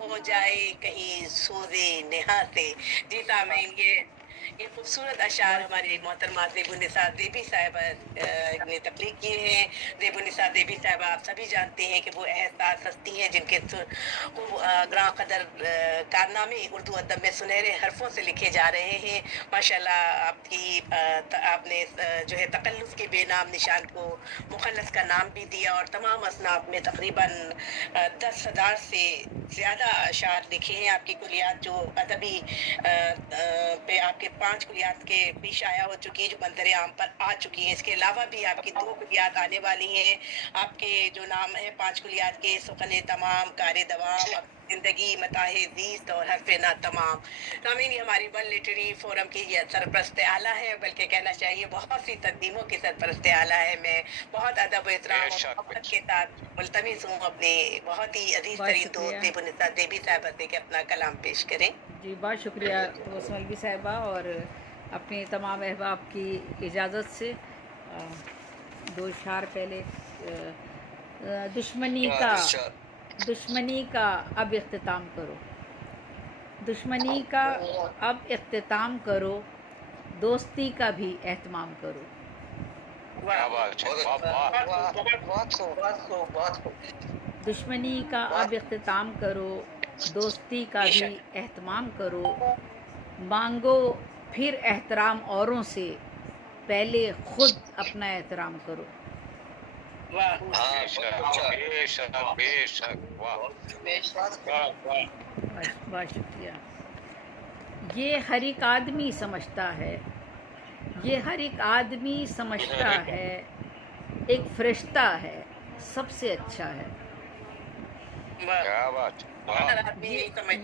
हो जाए कहीं सूरे नेहा से। जी सामीन, ये खूबसूरत अशार हमारी मोहतरमा ज़ेबुन्निसा देवी साहिबा ने तख्लीक किए हैं। ज़ेबुन्निसा देवी साहिबा आप सभी जानते हैं कि वो एहसास हस्ती हैं जिनके ग्रां कदर कारनामे उर्दू अदब में सुनहरे हरफों से लिखे जा रहे हैं। माशाल्लाह आपने जो है तकल्लुफ़ के बेनाम निशान को मुखल्लस का नाम भी दिया और तमाम असनाफ में तकरीबन 10,000 से ज़्यादा अशार लिखे हैं। आपकी कुलियात जो अदबी पे आपके 5 कुलियात के पेश आया हो चुकी है जो मंजर आम पर आ चुकी हैं। इसके अलावा भी आपकी 2 कुलियात आने वाली हैं। आपके जो नाम है 5 कुलियात के सुखने तमाम, कारे दवाम, ज़िंदगी, मताहे ज़ीस्त और हर्फ़े ना तमाम। सामीन, ये हमारी वर्ल्ड लिटरेरी फोरम की ये सरपरस्त आला है, बल्कि कहना चाहिए बहुत सी तकदीमों की सरपरस्त आला है। मैं बहुत अदब व एहतराम और मोहब्बत के साथ मुल्तमिस हूँ अपने बहुत ही अजीज तरीन दोस्त ज़ेबुन्निसा देवी साहिबा से कि अपना कलाम पेश करें। जी, बहुत शुक्रिया मौलवी साहिबा। और अपने तमाम अहबाब की इजाज़त से 2 शार पहले दुश्मनी का अब इख्तिताम करो, दुश्मनी का अब इख्तिताम करो, दोस्ती का भी एहतमाम करो। दुश्मनी का अब इख्तिताम करो, दोस्ती का भी एहतमाम करो, मांगो फिर एहतराम औरों से, पहले खुद अपना एहतराम करो। बहुत शुक्रिया। ये हर एक आदमी समझता है, ये हर एक आदमी समझता है, एक फरिश्ता है, सबसे अच्छा है।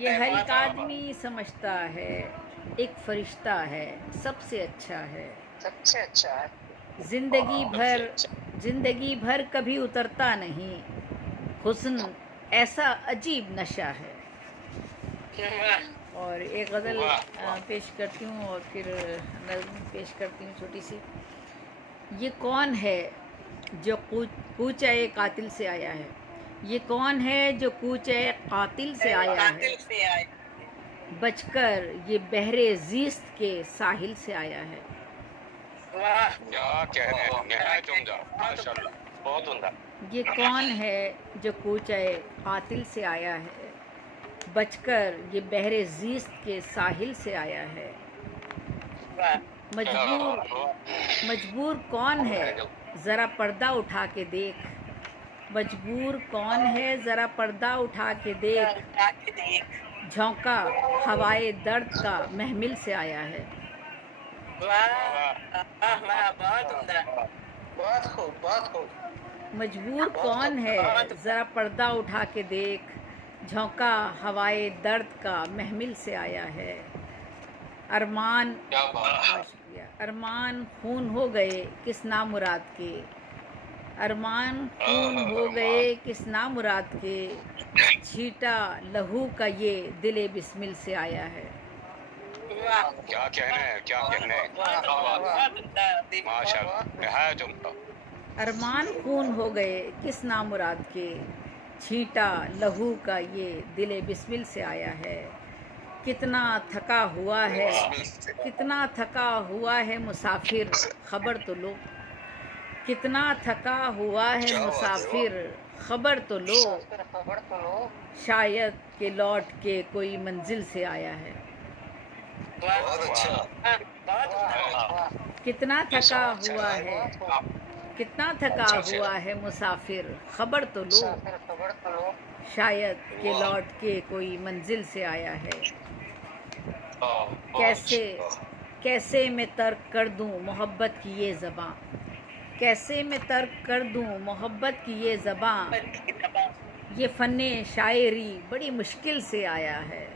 ये हर एक आदमी समझता है, एक फरिश्ता है, सबसे अच्छा है, सबसे अच्छा है। जिंदगी भर कभी उतरता नहीं, हुस्न ऐसा अजीब नशा है। और एक गज़ल पेश करती हूँ और फिर नज़्म पेश करती हूँ छोटी सी। ये कौन है जो कूचे कातिल से आया है, ये कौन है जो कूचे कातिल से आया है, बचकर ये बहरे ज़ीस्त के साहिल से आया है। क्या कह रहे हैं, माशाल्लाह, बहुत उम्दा। ये कौन है जो कूचे कातिल से आया है, बचकर ये बहरे ज़ीस्त के साहिल से आया है। मजबूर कौन है ज़रा पर्दा उठा के देख, मजबूर कौन है ज़रा पर्दा उठा के देख, झोंका हवाए दर्द का महमिल से आया है। मजबूर कौन है ज़रा पर्दा उठा के देख, झोंका हवाए दर्द का महमिल से आया है। अरमान खून हो गए किस नामुराद के, अरमान खून हो गए किस नामुराद के, छीटा लहू का ये दिले बिस्मिल से आया है। क्या कहना है, क्या कहना है, माशाल्लाह। अरमान खून हो गए किस नामुराद के, छींटा लहू का ये दिले बिस्मिल से आया है। कितना थका हुआ है, कितना थका हुआ है मुसाफिर, खबर तो लो, कितना थका हुआ है मुसाफिर, खबर तो लो, शायद के लौट के कोई मंजिल से आया है। बहुत अच्छा, कितना थका हुआ है, कितना थका हुआ है मुसाफिर, खबर तो लो, शायद के लौट के कोई मंजिल से आया है। कैसे मैं तर्क कर दूं मोहब्बत की ये ज़बां, कैसे मैं तर्क कर दूं मोहब्बत की ये ज़बां, ये फ़न्ने शायरी बड़ी मुश्किल से आया है।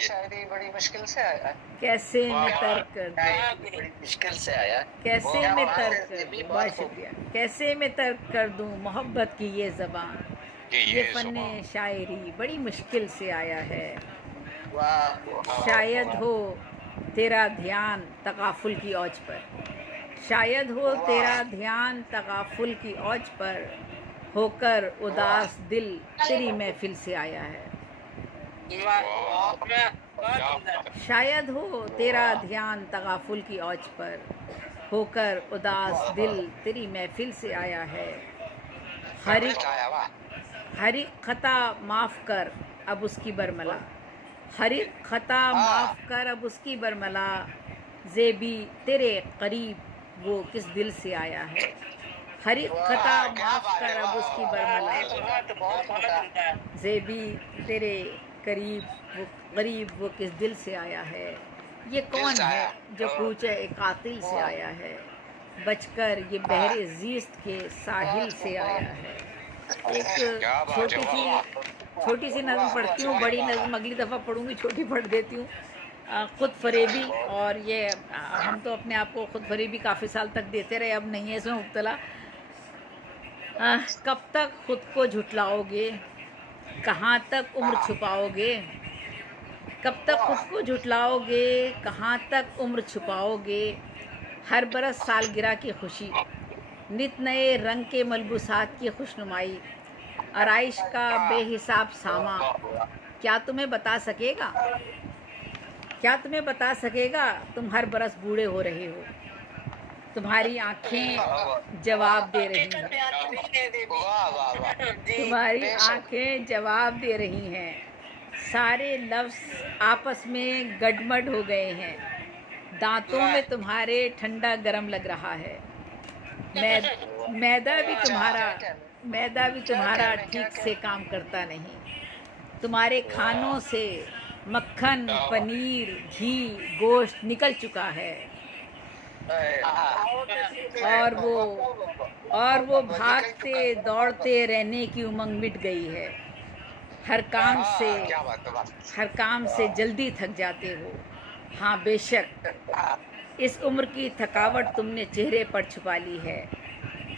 शायरी बड़ी मुश्किल से आया, कैसे मैं तर्क कर दूं, बड़ी मुश्किल से आया, कैसे मैं तर्क कर दूं, बहुत शुक्रिया, कैसे मैं तर्क कर दूं मोहब्बत की ये ज़बां, ये फ़न्ने शायरी बड़ी मुश्किल से आया है। तेरा ध्यान तगाफुल की औज पर, शायद हो तेरा ध्यान तगाफुल की औज पर, होकर उदास दिल तेरी महफिल से आया है। शायद हो तेरा ध्यान तगाफुल की औज पर, होकर उदास दिल तेरी महफिल से आया है। हर एक खता माफ़ कर अब उसकी बरमला, हर एक खता माफ़ कर अब उसकी बरमला, ज़ेबी तेरे करीब वो किस दिल से आया है। हर एक खता माफ़ कर अब उसकी बरमला, ज़ेबी तेरे करीब वो किस दिल से आया है। ये कौन है जो पूछे एक कातिल से आया है, बचकर ये बहरे ज़ीस्त के साहिल से आया है। एक छोटी सी नज़म पढ़ती हूँ, बड़ी नज़म अगली दफ़ा पढ़ूँगी, छोटी पढ़ देती हूँ। ख़ुद फरेबी, और ये हम तो अपने आप को ख़ुद फरेबी काफ़ी साल तक देते रहे, अब नहीं है इसमें मुब्तला। कब तक खुद को झुटलाओगे, कहाँ तक उम्र छुपाओगे, कब तक खुद को झुटलाओगे, कहाँ तक उम्र छुपाओगे। हर बरस सालगिरह की खुशी, नित नए रंग के मलबूसात की खुशनुमाई, आराइश का बेहिसाब सामा, क्या तुम्हें बता सकेगा, क्या तुम्हें बता सकेगा। तुम हर बरस बूढ़े हो रहे हो, तुम्हारी आंखें जवाब दे रही हैं, तुम्हारी आंखें जवाब दे रही हैं। सारे लफ्ज़ आपस में गडमड हो गए हैं, दांतों में तुम्हारे ठंडा गरम लग रहा है। मैदा भी तुम्हारा ठीक से काम करता नहीं। तुम्हारे खानों से मक्खन, पनीर, घी, गोश्त निकल चुका है, और वो भागते दौड़ते रहने की उमंग मिट गई है। हर काम से जल्दी थक जाते हो। हाँ बेशक, इस उम्र की थकावट तुमने चेहरे पर छुपा ली है,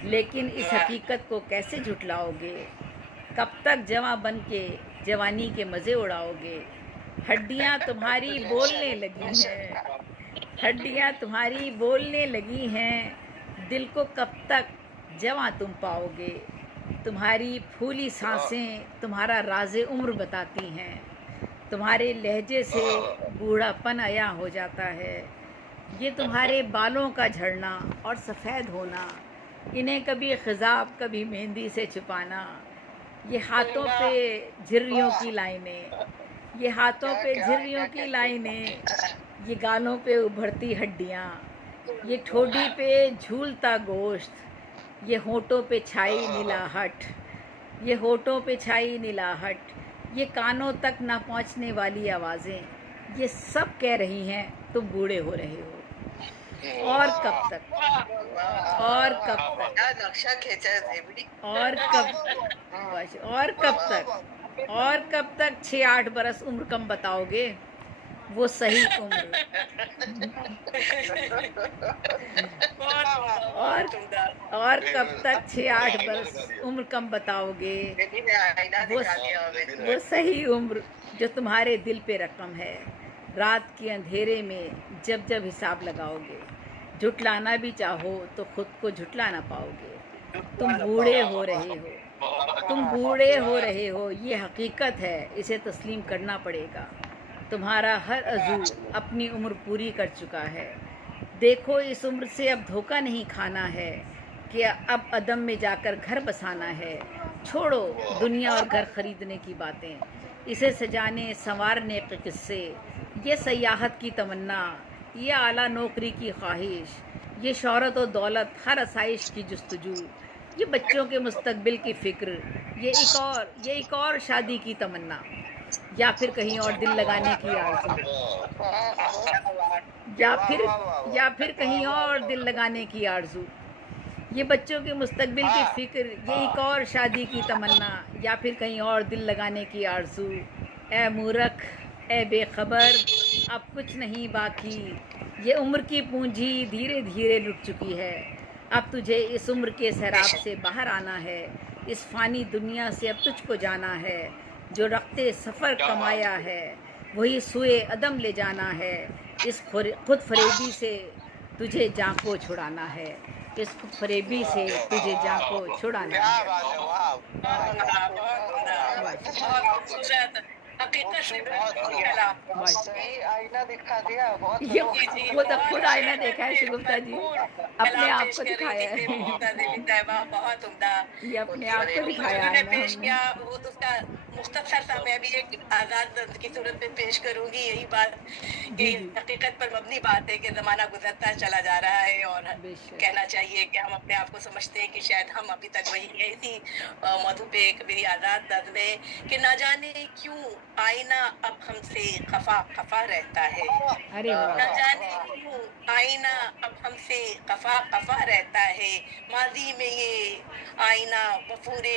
लेकिन इस हकीकत को कैसे झुटलाओगे। कब तक जवां बन के जवानी के मज़े उड़ाओगे। हड्डियाँ तुम्हारी बोलने लगी हैं, हड्डियाँ तुम्हारी बोलने लगी हैं, दिल को कब तक जवां तुम पाओगे। तुम्हारी फूली सांसें तुम्हारा राज़े उम्र बताती हैं, तुम्हारे लहजे से बूढ़ापन आया हो जाता है। ये तुम्हारे बालों का झड़ना और सफ़ेद होना, इन्हें कभी ख़िज़ाब कभी मेहंदी से छुपाना, ये हाथों पे झिर्रियों की लाइनें, ये हाथों पे झिर्रियों की लाइनें, ये गालों पे उभरती हड्डियाँ, ये ठोडी पे झूलता गोश्त, ये होठों पे छाई नीलाहट, ये होठों पे छाई नीलाहट, ये कानों तक ना पहुँचने वाली आवाज़ें, ये सब कह रही हैं तुम बूढ़े हो रहे हो। और कब तक, और कब तक, नक्शा खींचा है और कब तक 6-8 बरस उम्र कम बताओगे। वो सही उम्र, और कब तक 6-8 बरस उम्र कम बताओगे। वो सही उम्र जो तुम्हारे दिल पे रकम है। रात के अंधेरे में जब जब हिसाब लगाओगे, झुटलाना भी चाहो तो खुद को झुटला ना पाओगे। तुम बूढ़े हो रहे हो, तुम बूढ़े हो रहे हो, ये हकीकत है, इसे तस्लीम करना पड़ेगा। तुम्हारा हर अज़ू अपनी उम्र पूरी कर चुका है। देखो इस उम्र से अब धोखा नहीं खाना है कि अब अदम में जाकर घर बसाना है। छोड़ो दुनिया और घर ख़रीदने की बातें, इसे सजाने संवारने के किस्से, ये सयाहत की तमन्ना, ये आला नौकरी की ख्वाहिश, ये शोहरत और दौलत, हर आसाइश की जुस्तजू, ये बच्चों के मुस्तकबिल की फ़िक्र, ये एक और शादी की तमन्ना, या फिर कहीं और दिल लगाने की आरज़ू, या फिर कहीं और दिल लगाने की आरज़ू, ये बच्चों के मुस्तकबिल की फ़िक्र, ये एक और शादी की तमन्ना, या फिर कहीं और दिल लगाने की आरज़ू। ए मूर्ख, ए बेखबर, अब कुछ नहीं बाकी, ये उम्र की पूंजी धीरे धीरे लुट चुकी है। अब तुझे इस उम्र के सैराब से बाहर आना है, इस फ़ानी दुनिया से अब तुझको जाना है। जो रखते सफ़र कमाया है वही सुए अदम ले जाना है। इस खुद फरेबी से तुझे जान को छुड़ाना है, इस खुद फरेबी से तुझे जान को छुड़ाना क्या है। बात है, वाह बहुत खूबसूरत हकीकत से मिला। बस सही आईना दिखा दिया, बहुत ये खूब। वो तो खुद आईना देखा है शिगुप्ता जी, अपने आप को दिखाया है। देवी साहिबा बहुत उम्दा। ये अपने आप को दिखाया उन्होंने है पेश ना किया वो तो उसका मुख्तसर सा मैं भी एक आजाद दर्द की सूरत में पेश करूंगी। यही बात कि जी, जी। हकीकत पर मबनी बात है कि जमाना गुजरता चला जा रहा है और बेशक। कहना चाहिए कि हम अपने आप को समझते हैं कि शायद हम अभी तक वही है। इसी मौजू पे एक मेरी आजाद दर्द में कि ना जाने क्यों आईना अब हमसे खफा खफा रहता है, अरे वाह, न जाने क्यों आईना अब हमसे खफा खफा रहता है। माजी में ये आईना वफूरे